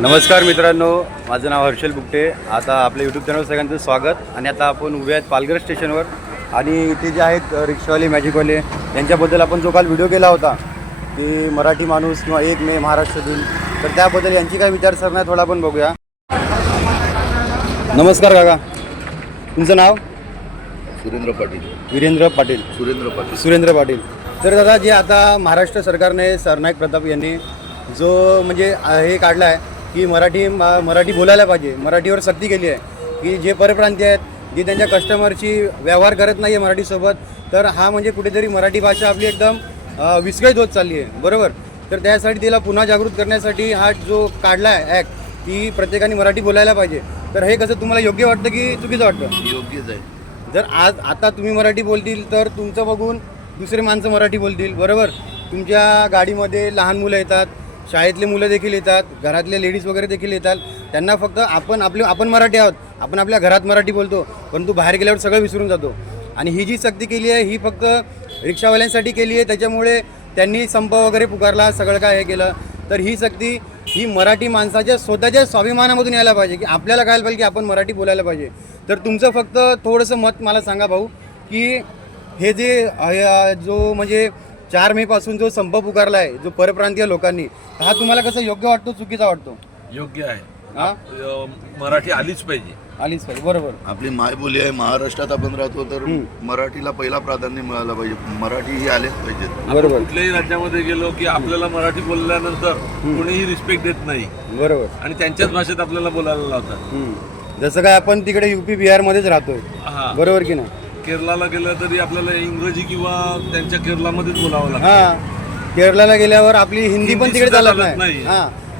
नमस्कार मित्रांनो, माझं नाव हर्षल बुकटे. आता आपल्या यूट्यूब चॅनल सगळ्यांचं स्वागत. आणि आता आपण उभे आहेत पालघर स्टेशनवर. आणि इथे जे आहेत रिक्षावाले मॅजिकवाले यांच्याबद्दल आपण जो काल व्हिडिओ केला होता की मराठी माणूस किंवा 1 मे महाराष्ट्र दिन, तर त्याबद्दल यांची काय विचारसरणी थोडा आपण बघूया. नमस्कार काका, तुमचं नाव? सुरेंद्र पाटील. वीरेंद्र पाटील. सुरेंद्र पाटील. तर दादा, जे आता महाराष्ट्र सरकारने सरनाईक प्रताप यांनी जो म्हणजे हे काढला आहे की मराठी बोलायला पाहिजे, मराठीवर सक्ती केली आहे की जे परप्रांतीय आहेत, जे त्यांच्या कस्टमरची व्यवहार करत नाही आहे मराठीसोबत, तर हा म्हणजे कुठेतरी मराठी भाषा आपली एकदम विस्कळीत होत चालली आहे, बरोबर. तर त्यासाठी तिला पुन्हा जागृत करण्यासाठी हा जो काढला आहे ॲक्ट की प्रत्येकाने मराठी बोलायला पाहिजे, तर हे कसं तुम्हाला योग्य वाटतं की चुकीचं वाटतं? योग्यच आहे. जर आता तुम्ही मराठी बोलतील तर तुमचं बघून दुसरे माणसं मराठी बोलतील, बरोबर. तुमच्या गाडीमध्ये लहान मुलं येतात, शाळेतले मुलं देखील येतात, घरातले लेडीज वगैरे देखील येतात. त्यांना फक्त आपण मराठी आहोत, आपण आपल्या घरात मराठी बोलतो, परंतु बाहेर गेल्यावर सगळं विसरून जातो. आणि ही जी सक्ती केली आहे ही फक्त रिक्षावाल्यांसाठी केली आहे, त्याच्यामुळे त्यांनी संप वगैरे पुकारला, सगळं काय हे केलं. तर ही सक्ती ही मराठी माणसाच्या स्वतःच्या स्वाभिमानामधून यायला पाहिजे की आपल्याला कळायला पाहिजे की आपण मराठी बोलायला पाहिजे. तर तुमचं फक्त थोडंसं मत मला सांगा भाऊ, की हे जे जो म्हणजे 4 मे पासून जो संप पुकारला आहे जो परप्रांतीय लोकांनी, हा तुम्हाला कसं योग्य वाटतो चुकीचा वाटतो? योग्य आहे. मराठी आलीच पाहिजे. बरोबर. आपली मायबोली आहे, महाराष्ट्रात आपण राहतो, तर मराठीला पहिला प्राधान्य मिळालं पाहिजे. मराठी ही आलेच पाहिजेत. बरोबर. कुठल्याही राज्यामध्ये गेलो की आपल्याला मराठी बोलल्यानंतर कोणीही रिस्पेक्ट देत नाही, बरोबर. आणि त्यांच्याच भाषेत आपल्याला बोलायला लावतात. जसं काय आपण तिकडे UP बिहार मध्येच राहतोय, बरोबर की नाही. केरळाला गेलं तरी आपल्याला इंग्रजी किंवा त्यांच्या केरळमध्येच बोलावं लागतं. हा, केरळला गेल्यावर आपली हिंदी पण तिकडे चालत नाही.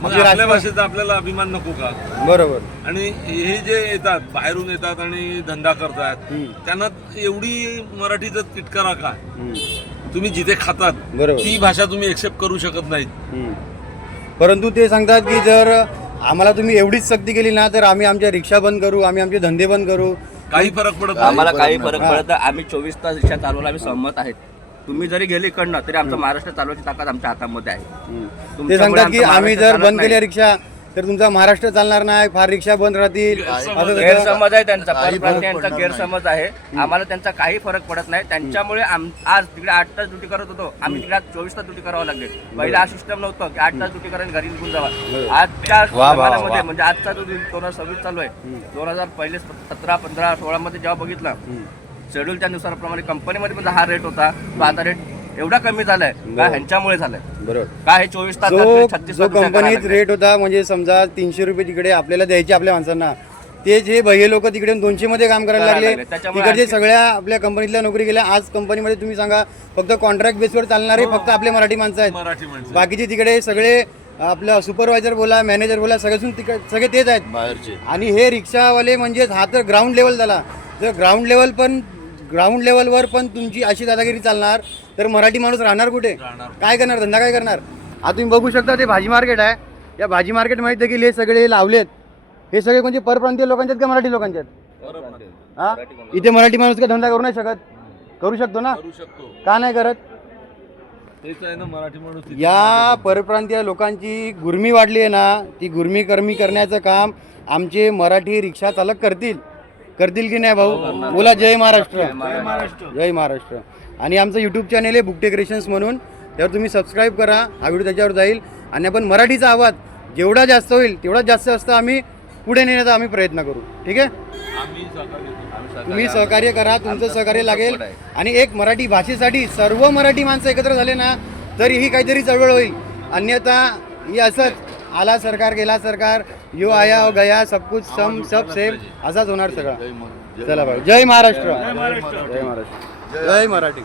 मग आपल्या भाषेचा आपल्याला अभिमान नको का? बरोबर. आणि हे जे येतात बाहेरून येतात आणि धंदा करतात, त्यांना एवढी मराठीचा तिटकारा का? तुम्ही जिथे खातात ती भाषा तुम्ही एक्सेप्ट करू शकत नाहीत. परंतु ते सांगतात की जर आम्हाला तुम्ही एवढीच सक्ती केली ना तर आम्ही आमच्या रिक्षा बंद करू, आम्ही आमचे धंदे बंद करू. काही फरक पडत नाही. आम्हाला काही फरक पडत नाही. आम्ही 24 तास रिक्षा चालवायला आम्ही सहमत आहेत. तुम्ही जरी गेले इकडनं तरी आमचं महाराष्ट्र चालवायची ताकद आमच्या हातामध्ये आहे. ते सांगतात की आम्ही जर बंद केल्या रिक्षा तर तुमचा महाराष्ट्र चालणार नाही, फार रिक्षा बंद राहतील. गैरसमज आहे त्यांचा, परप्रांतीयांचा गैरसमज आहे. आम्हाला त्यांचा काही फरक पडत नाही. त्यांच्यामुळे आज तिकडे 8 तास ड्युटी करत होतो, आम्ही तिकडे 24 तास ड्युटी करावं लागले. पहिला हा सिस्टम नव्हतं की 8 तास ड्युटी करायला घरी निघून जावा. आजच्या जमान्यामध्ये म्हणजे आजचा जो 2026 चालू आहे, 2017, 15, 16 मध्ये जेव्हा बघितला शेड्यूलच्या नुसारप्रमाणे कंपनीमध्ये पण हा रेट होता, तो आता रेट एवढा कमी झालाय का ह्यांच्यामुळे झालाय. बरोबर. काय 24 तास जो कंपनीत रेट होता, म्हणजे समजा 300 रुपये तिकडे आपल्याला द्यायचे आपल्या माणसांना, ते जे भैये लोक तिकडे 200 मध्ये काम करायला लागले, तिकडचे सगळ्या आपल्या कंपनीतल्या नोकरी गेल्या. आज कंपनीमध्ये तुम्ही सांगा फक्त कॉन्ट्रॅक्ट बेसवर चालणारे फक्त आपले मराठी माणसं आहेत. बाकीचे तिकडे सगळे आपलं सुपरवायझर बोला, मॅनेजर बोला, सगळे तेच आहेत बाहेरचे. आणि हे रिक्षावाले म्हणजे हा तर ग्राउंड लेवल झाला. जर ग्राउंड लेवलवर पण तुमची अशी दादागिरी चालणार तर मराठी माणूस राहणार कुठे? काय करणार? धंदा काय करणार? आता तुम्ही बघू शकता ते भाजी मार्केट आहे. या भाजी मार्केटमध्ये देखील हे सगळे लावलेत. हे सगळे कोणते परप्रांतीय लोकांचे आहेत का मराठी लोकांचे आहेत? हा, इथे मराठी माणूस काय धंदा करू नाही शकत? करू शकतो ना? का नाही करत? मराठी माणूस या परप्रांतीय लोकांची गुर्मी वाढली आहे ना, ती गुर्मी कमी करण्याचं काम आमचे मराठी रिक्षा चालक करतील की नाही भाऊ? बोला जय महाराष्ट्र. जय महाराष्ट्र. आणि आमचं यूट्यूब चॅनल आहे बुकटे क्रिएशन्स म्हणून, त्यावर तुम्ही सबस्क्राईब करा. हा व्हिडिओ त्याच्यावर जाईल. आणि आपण मराठीचा आवाज जेवढा जास्त होईल तेवढा जास्त आम्ही पुढे नेण्याचा आम्ही प्रयत्न करू. ठीक आहे? तुम्ही सहकार्य करा, तुमचं सहकार्य लागेल. आणि एक मराठी भाषेसाठी सर्व मराठी माणसं एकत्र झाले ना तर ही काहीतरी चळवळ होईल. अन्यथा ही असंच आला सरकार गेला सरकार, यो आया हो गया, सब कुछ सब सेम असाच होणार सगळं. चला भाई, जय महाराष्ट्र. जय महाराष्ट्र. जय मराठी.